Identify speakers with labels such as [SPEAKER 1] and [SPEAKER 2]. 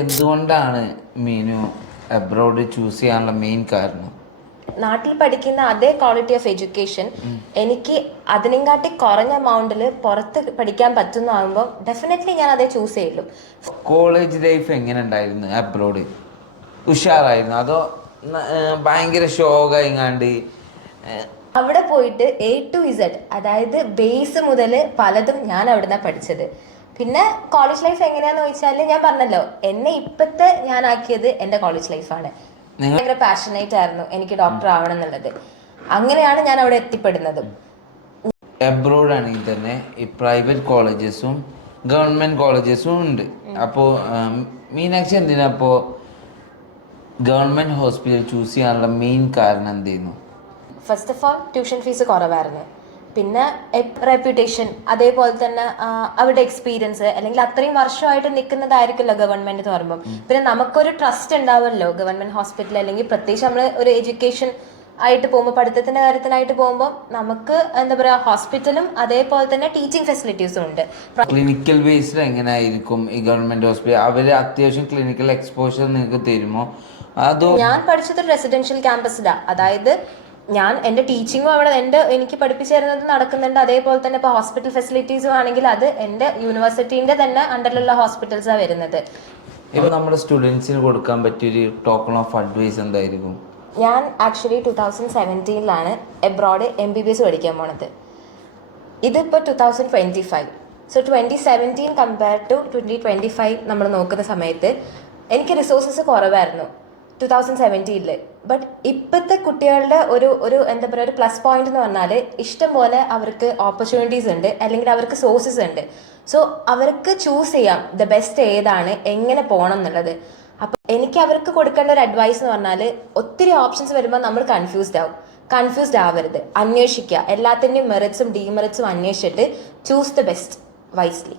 [SPEAKER 1] എന്തുകൊണ്ടാണ് Meenu abroad choose ചെയ്യാനുള്ള main കാരണം?
[SPEAKER 2] നാട്ടിൽ പഠിക്കുന്ന അതേ ക്വാളിറ്റി ഓഫ് എഡ്യൂക്കേഷൻ എനിക്ക് അതിനെങ്കാട്ടി കുറഞ്ഞ എമൗണ്ടിൽ പുറത്ത് പഠിക്കാൻ പറ്റുന്ന ആകുമ്പോൾ ഡെഫിനറ്റ്ലി ഞാൻ അതേ ചൂസ് ചെയ്യുള്ളൂ.
[SPEAKER 1] കോളേജ് ലൈഫ് എങ്ങനെ ഉണ്ടായിരുന്നു അബ്രോഡ് ഉഷാറായിരുന്നു? അതോ ന- ഭയങ്കര ഷോകായിങ്ങാണ്ട്
[SPEAKER 2] അവിടെ പോയിട്ട് എ ടു ഇസഡ് അതായത് ബേസ് മുതൽ പലതും ഞാൻ അവിടുന്ന് പഠിച്ചത്. പിന്നെ കോളേജ് ലൈഫ് എങ്ങനെയാന്ന് ചോദിച്ചാൽ ഞാൻ പറഞ്ഞല്ലോ എന്നെ ഇപ്പത്തെ ഞാൻ ആക്കിയത് എന്റെ കോളേജ് ലൈഫാണ് ഭയങ്കര പാഷനേറ്റ് ആയിരുന്നു എനിക്ക് ഡോക്ടർ ആവണം എന്നുള്ളത് അങ്ങനെയാണ് ഞാൻ അവിടെ എത്തിപ്പെടുന്നതും.
[SPEAKER 1] എബ്രോഡ് ആണെങ്കിൽ തന്നെ ഈ പ്രൈവറ്റ് കോളേജസും ഗവൺമെന്റ് കോളേജസും ഉണ്ട്. അപ്പോ മീനാക്ഷി എന്തിനാ അപ്പോൾ ഗവൺമെന്റ് ഹോസ്പിറ്റൽ ചൂസ് ചെയ്യാനുള്ള മെയിൻ കാരണം എന്തായിരുന്നു
[SPEAKER 2] first of all tuition fees കുറവായിരുന്നു. പിന്നെ റെപ്യൂട്ടേഷൻ അതേപോലെ തന്നെ അവരുടെ എക്സ്പീരിയൻസ് അല്ലെങ്കിൽ അത്രയും വർഷമായിട്ട് നിൽക്കുന്നതായിരിക്കുമല്ലോ ഗവൺമെന്റ് എന്ന് പറയുമ്പോൾ പിന്നെ നമുക്കൊരു ട്രസ്റ്റ് ഉണ്ടാവുമല്ലോ ഗവൺമെന്റ് ഹോസ്പിറ്റൽ അല്ലെങ്കിൽ പ്രത്യേകിച്ച് നമ്മൾ ഒരു എഡ്യൂക്കേഷൻ ആയിട്ട് പോകുമ്പോൾ പഠിത്തത്തിന്റെ കാര്യത്തിനായിട്ട് പോകുമ്പോൾ നമുക്ക് എന്താ പറയുക ഹോസ്പിറ്റലും അതേപോലെ തന്നെ ടീച്ചിങ് ഫെസിലിറ്റീസും ഉണ്ട്.
[SPEAKER 1] ക്ലിനിക്കൽ ബേസ്ഡ് എങ്ങനെയായിരിക്കും ഈ ഗവൺമെന്റ് ഹോസ്പിറ്റൽ അവർ അത്യാവശ്യം ക്ലിനിക്കൽ എക്സ്പോഷർ നിങ്ങൾക്ക് തരുമോ? അതോ
[SPEAKER 2] ഞാൻ പഠിച്ചത് റെസിഡൻഷ്യൽ ക്യാമ്പസിലാണ് അതായത് ഞാൻ എന്റെ ടീച്ചിങ്ങും അവിടെ എന്റെ എനിക്ക് പഠിപ്പിച്ചു തരുന്നത് നടക്കുന്നുണ്ട്. അതേപോലെ തന്നെ ഇപ്പോൾ ഹോസ്പിറ്റൽ ഫെസിലിറ്റീസും ആണെങ്കിൽ അത് എന്റെ യൂണിവേഴ്സിറ്റീന്റെ തന്നെ അണ്ടറിലുള്ള ഹോസ്പിറ്റൽസാണ് വരുന്നത്.
[SPEAKER 1] ഇപ്പൊ നമ്മുടെ സ്റ്റുഡൻസിന് കൊടുക്കാൻ പറ്റിയ ഒരു ടോക്കൺ ഓഫ് അഡ്വൈസ് എന്തായിരിക്കും?
[SPEAKER 2] ഞാൻ actually two thousand സെവന്റീനിലാണ് abroad M B B S പഠിക്കാൻ പോണത്. ഇതിപ്പോൾ two thousand twenty five so twenty seventeen compare to twenty twenty five നമ്മൾ നോക്കുന്ന സമയത്ത് എനിക്ക് റിസോഴ്സസ് കുറവായിരുന്നു. ടു തൗസൻഡ് സെവന്റീനിൽ ബട്ട് ഇപ്പോഴത്തെ കുട്ടികളുടെ ഒരു ഒരു എന്താ പറയുക ഒരു പ്ലസ് പോയിന്റ് എന്ന് പറഞ്ഞാൽ ഇഷ്ടം പോലെ അവർക്ക് ഓപ്പർച്യൂണിറ്റീസ് ഉണ്ട് അല്ലെങ്കിൽ അവർക്ക് സോഴ്സസ് ഉണ്ട്. സോ അവർക്ക് ചൂസ് ചെയ്യാം ദ ബെസ്റ്റ് ഏതാണ് എങ്ങനെ പോകണം എന്നുള്ളത്. അപ്പം എനിക്ക് അവർക്ക് കൊടുക്കേണ്ട ഒരു അഡ്വൈസ് എന്ന് പറഞ്ഞാൽ ഒത്തിരി ഓപ്ഷൻസ് വരുമ്പോൾ നമ്മൾ കൺഫ്യൂസ്ഡ് ആവും. കൺഫ്യൂസ്ഡ് ആവരുത്. അന്വേഷിക്കുക എല്ലാത്തിന്റെയും മെറിറ്റ്സും ഡീമെറിറ്റ്സും അന്വേഷിച്ചിട്ട് ചൂസ് ദ ബെസ്റ്റ് വൈസ്ലി